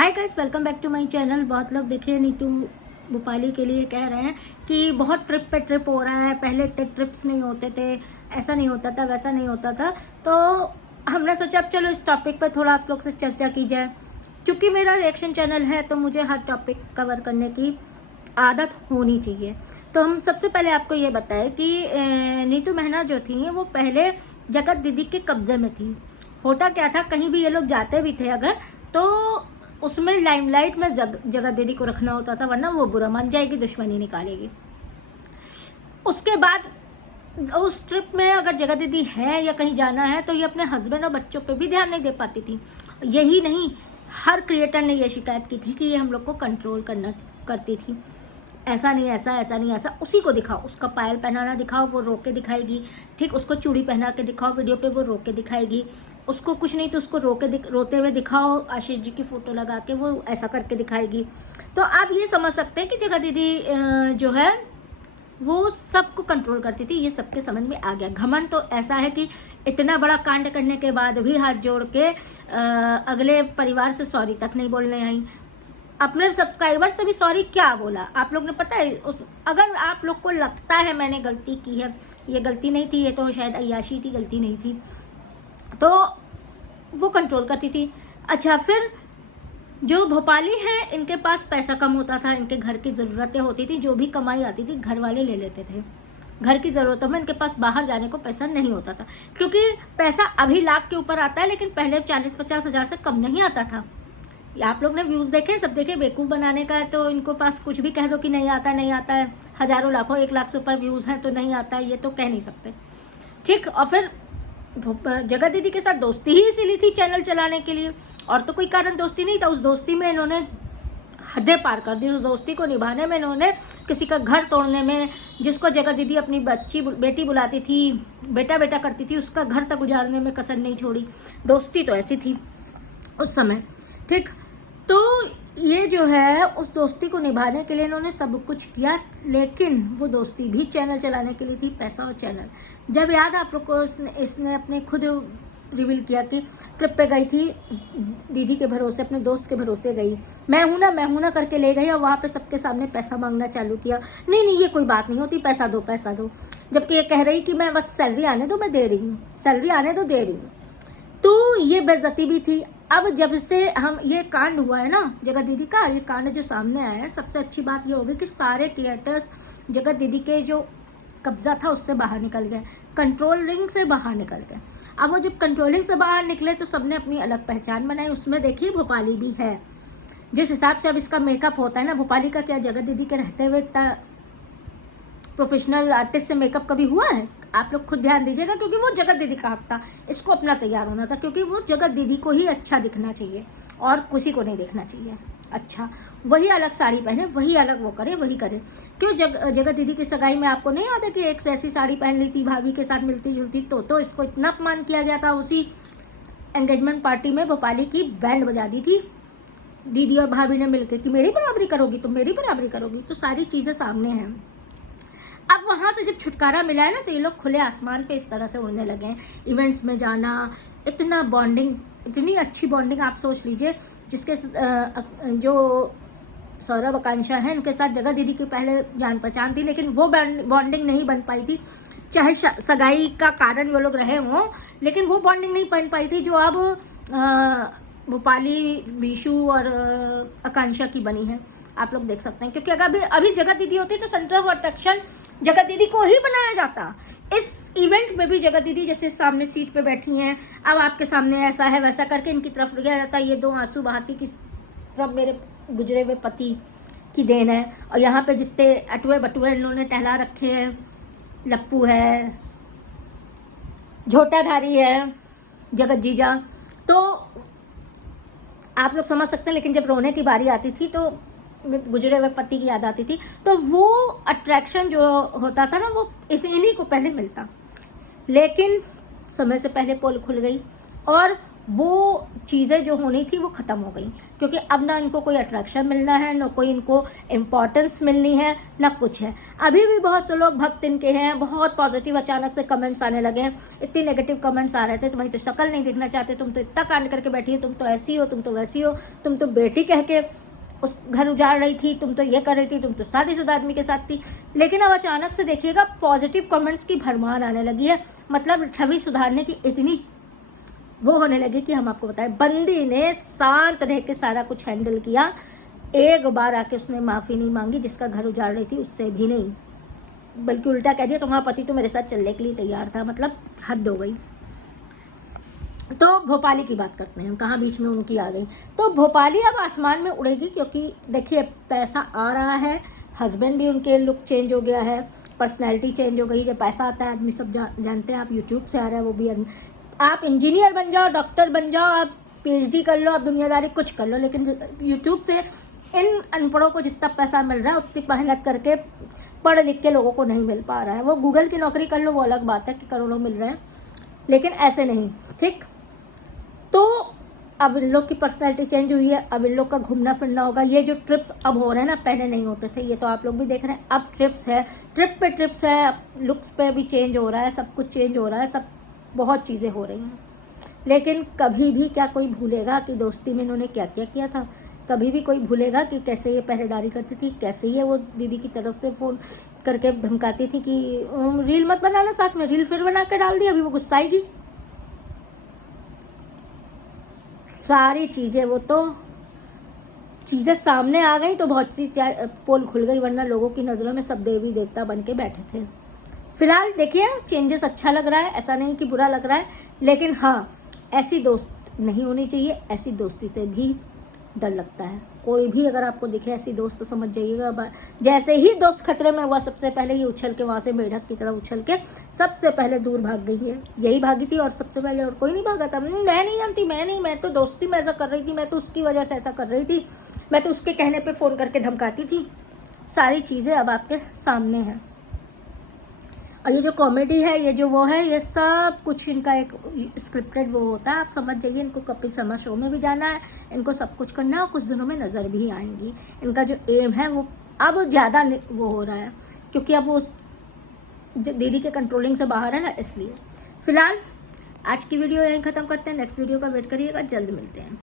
Hi guys, welcome back to my channel. बहुत लोग देखिए नीतू भोपाली के लिए कह रहे हैं कि बहुत ट्रिप पे ट्रिप हो रहा है, पहले इतने ट्रिप्स नहीं होते थे, ऐसा नहीं होता था, वैसा नहीं होता था। तो हमने सोचा अब चलो इस टॉपिक पर थोड़ा आप लोग से चर्चा की जाए। चूँकि मेरा रिएक्शन चैनल है तो मुझे हर टॉपिक कवर करने की आदत होनी चाहिए। तो हम सबसे पहले आपको ये बताएं कि नीतू महना जो थी वो पहले जगत दीदी के कब्जे में थी। होता क्या था, कहीं भी ये लोग जाते भी थे अगर, तो उसमें लाइमलाइट में जगत दीदी को रखना होता था, वरना वो बुरा मान जाएगी, दुश्मनी निकालेगी। उसके बाद उस ट्रिप में अगर जगत दीदी है या कहीं जाना है तो ये अपने हस्बैंड और बच्चों पे भी ध्यान नहीं दे पाती थी। यही नहीं, हर क्रिएटर ने ये शिकायत की थी कि ये हम लोग को कंट्रोल करती थी। ऐसा नहीं ऐसा, ऐसा नहीं ऐसा, उसी को दिखाओ, उसका पायल पहनाना दिखाओ, वो रो के दिखाएगी। ठीक, उसको चूड़ी पहना के दिखाओ वीडियो पे, वो रो के दिखाएगी। उसको कुछ नहीं तो उसको रोते हुए दिखाओ, आशीष जी की फोटो लगा के वो ऐसा करके दिखाएगी। तो आप ये समझ सकते हैं कि जगह दीदी जो है वो सबको कंट्रोल करती थी। ये सबके समझ में आ गया। घमंड तो ऐसा है कि इतना बड़ा कांड करने के बाद भी हाथ जोड़ के अगले परिवार से सॉरी तक नहीं बोलने आई। अपने सब्सक्राइबर से भी सॉरी क्या बोला आप लोग ने पता है? अगर आप लोग को लगता है मैंने गलती की है, ये गलती नहीं थी, ये तो शायद अय्याशी थी, गलती नहीं थी, तो वो कंट्रोल करती थी। अच्छा, फिर जो भोपाली है इनके पास पैसा कम होता था, इनके घर की ज़रूरतें होती थी, जो भी कमाई आती थी घर वाले ले लेते थे। घर की ज़रूरतों में इनके पास बाहर जाने को पैसा नहीं होता था, क्योंकि पैसा अभी लाख के ऊपर आता है, लेकिन पहले 40-50 हज़ार से कम नहीं आता था। आप लोग ने व्यूज़ देखे, सब देखे। बेवकूफ़ बनाने का है तो इनको पास कुछ भी कह दो कि नहीं आता, नहीं आता है। हज़ारों लाखों 1 लाख से ऊपर व्यूज़ हैं तो नहीं आता है, ये तो कह नहीं सकते। ठीक, और फिर जगत दीदी के साथ दोस्ती ही इसीलिए थी, चैनल चलाने के लिए, और तो कोई कारण दोस्ती नहीं था। उस दोस्ती में इन्होंने हदें पार कर दी। उस दोस्ती को निभाने में इन्होंने किसी का घर तोड़ने में, जिसको जगत दीदी अपनी बेटी बुलाती थी, बेटा बेटा करती थी, उसका घर तक उजाड़ने में कसर नहीं छोड़ी। दोस्ती तो ऐसी थी उस समय। ठीक, तो ये जो है उस दोस्ती को निभाने के लिए इन्होंने सब कुछ किया, लेकिन वो दोस्ती भी चैनल चलाने के लिए थी, पैसा और चैनल। जब याद आप लोग को इसने अपने खुद रिवील किया कि ट्रिप पे गई थी दीदी के भरोसे, अपने दोस्त के भरोसे गई, मैं हूं ना करके ले गई, और वहाँ पे सबके सामने पैसा मांगना चालू किया। नहीं ये कोई बात नहीं होती, पैसा दो पैसा दो, जबकि ये कह रही कि मैं बस सैलरी आने दो, मैं दे रही हूँ, सैलरी आने दो, दे रही हूँ। तो ये बेइज्जती भी थी। अब जब से हम ये कांड हुआ है ना जगत दीदी का, ये कांड जो सामने आया है, सबसे अच्छी बात ये होगी कि सारे क्रिएटर्स जगत दीदी के जो कब्जा था उससे बाहर निकल गए, कंट्रोलिंग से बाहर निकल गए। अब वो जब कंट्रोलिंग से बाहर निकले तो सबने अपनी अलग पहचान बनाई। उसमें देखिए भोपाली भी है। जिस हिसाब से अब इसका मेकअप होता है ना, भोपाली का क्या जगत दीदी के रहते हुए इतना प्रोफेशनल आर्टिस्ट से मेकअप कभी हुआ है? आप लोग खुद ध्यान दीजिएगा, क्योंकि वो जगत दीदी का हक था, इसको अपना तैयार होना था, क्योंकि वो जगत दीदी को ही अच्छा दिखना चाहिए और किसी को नहीं देखना चाहिए। अच्छा, वही अलग साड़ी पहने, वही अलग वो करे, वही करे। क्यों जगत दीदी की सगाई में आपको नहीं याद है कि एक से ऐसी साड़ी पहन ली थी, भाभी के साथ मिलती जुलती, तो इसको इतना अपमान किया गया था। उसी एंगेजमेंट पार्टी में भोपाली की बैंड बजा दी थी दीदी और भाभी ने मिलकर कि मेरी बराबरी करोगी, तुम मेरी बराबरी करोगी। तो सारी चीज़ें सामने हैं। अब वहाँ से जब छुटकारा मिला है ना, तो ये लोग खुले आसमान पे इस तरह से उड़ने लगे हैं। इवेंट्स में जाना, इतना बॉन्डिंग, इतनी अच्छी बॉन्डिंग आप सोच लीजिए। जिसके जो सौरभ आकांक्षा है, इनके साथ जगत दीदी की पहले जान पहचान थी, लेकिन वो बॉन्डिंग नहीं बन पाई थी। चाहे सगाई का कारण वो लोग रहे हों, लेकिन वो बॉन्डिंग नहीं बन पाई थी जो अब भोपाली, बीशू और आकांक्षा की बनी है। आप लोग देख सकते हैं, क्योंकि अगर अभी जगत दीदी होती तो सेंटर ऑफ अट्रैक्शन जगत दीदी को ही बनाया जाता। इस इवेंट में भी जगत दीदी जैसे सामने सीट पे बैठी हैं, अब आपके सामने ऐसा है वैसा करके इनकी तरफ लिया जाता। ये 2 आंसू बहाती कि सब मेरे गुजरे हुए पति की देन है। और यहाँ पे जितने अटुए बटुए इन्होंने टहला रखे हैं, लप्पू है, झोटाधारी है, जगत जीजा, तो आप लोग समझ सकते हैं। लेकिन जब रोने की बारी आती थी तो गुजरे हुए पति की याद आती थी, तो वो अट्रैक्शन जो होता था ना, वो इन्हीं को पहले मिलता। लेकिन समय से पहले पोल खुल गई और वो चीज़ें जो होनी थी वो ख़त्म हो गई, क्योंकि अब ना इनको कोई अट्रैक्शन मिलना है, ना कोई इनको इम्पोर्टेंस मिलनी है, ना कुछ है। अभी भी बहुत से लोग भक्त इनके हैं, बहुत पॉजिटिव अचानक से कमेंट्स आने लगे हैं। इतने नेगेटिव कमेंट्स आ रहे थे, तुम्हारी तो शक्ल नहीं दिखना चाहते, तुम तो इतना कांड करके बैठी हो, तुम तो ऐसी हो, तुम तो वैसी हो, तुम तो बेटी कह के उस घर उजाड़ रही थी, तुम तो ये कर रही थी, तुम तो शादीशुदा आदमी के साथ थी। लेकिन अब अचानक से देखिएगा पॉजिटिव कमेंट्स की भरमार आने लगी है, मतलब छवि सुधारने की इतनी वो होने लगी कि हम आपको बताएं, बंदी ने शांत रह के सारा कुछ हैंडल किया। एक बार आके उसने माफ़ी नहीं मांगी, जिसका घर उजाड़ रही थी उससे भी नहीं, बल्कि उल्टा कह दिया तुम्हारा पति तो मेरे साथ चलने के लिए तैयार था। मतलब हद हो गई। तो भोपाली की बात करते हैं हम, कहाँ बीच में उनकी आ गई। तो भोपाली अब आसमान में उड़ेगी, क्योंकि देखिए पैसा आ रहा है, हस्बैंड भी उनके लुक चेंज हो गया है, पर्सनैलिटी चेंज हो गई। जब पैसा आता है आदमी सब जानते हैं, आप यूट्यूब से आ रहा है वो भी, आप इंजीनियर बन जाओ, डॉक्टर बन जाओ, आप PhD कर लो, आप दुनियादारी कुछ कर लो, लेकिन यूट्यूब से इन अनपढ़ों को जितना पैसा मिल रहा है उतनी मेहनत करके पढ़ लिख के लोगों को नहीं मिल पा रहा है। वो गूगल की नौकरी कर लो, वो अलग बात है कि करोड़ों मिल रहे हैं, लेकिन ऐसे नहीं, ठीक। तो अब इन लोग की पर्सनैलिटी चेंज हुई है, अब इन लोग का घूमना फिरना होगा। ये जो ट्रिप्स अब हो रहे हैं ना, पहले नहीं होते थे, ये तो आप लोग भी देख रहे हैं, अब ट्रिप्स है, ट्रिप पे ट्रिप्स है, लुक्स पे भी चेंज हो रहा है, सब कुछ चेंज हो रहा है, सब बहुत चीज़ें हो रही हैं। लेकिन कभी भी क्या कोई भूलेगा कि दोस्ती में इन्होंने क्या क्या किया था? कभी भी कोई भूलेगा कि कैसे ये पहरेदारी करती थी, कैसे ये वो दीदी की तरफ से फ़ोन करके धमकाती थी कि रील मत बनाना साथ में, रील फिर बना के डाल दी, अभी वो गुस्साएगी। सारी चीज़ें, वो तो चीज़ें सामने आ गई तो बहुत सी पोल खुल गई, वरना लोगों की नज़रों में सब देवी देवता बन के बैठे थे। फिलहाल देखिए चेंजेस अच्छा लग रहा है, ऐसा नहीं कि बुरा लग रहा है, लेकिन हाँ ऐसी दोस्त नहीं होनी चाहिए, ऐसी दोस्ती से भी डर लगता है। कोई भी अगर आपको दिखे ऐसी दोस्त तो समझ जाइएगा, जैसे ही दोस्त खतरे में हुआ सबसे पहले ये उछल के वहाँ से मेढक की तरह उछल के सबसे पहले दूर भाग गई है। यही भागी थी और सबसे पहले, और कोई नहीं भागा था। मैं नहीं जानती, मैं तो दोस्ती में ऐसा कर रही थी, मैं तो उसकी वजह से ऐसा कर रही थी, मैं तो उसके कहने पर फ़ोन करके धमकाती थी। सारी चीज़ें अब आपके सामने हैं। और ये जो कॉमेडी है, ये जो वो है, ये सब कुछ इनका एक स्क्रिप्टेड वो होता है। आप समझ जाइए, इनको कपिल शर्मा शो में भी जाना है, इनको सब कुछ करना है और कुछ दिनों में नज़र भी आएंगी। इनका जो एम है वो अब ज़्यादा वो हो रहा है, क्योंकि अब वो दीदी के कंट्रोलिंग से बाहर है ना, इसलिए। फिलहाल आज की वीडियो यहीं ख़त्म करते हैं, नेक्स्ट वीडियो का वेट करिएगा, जल्द मिलते हैं।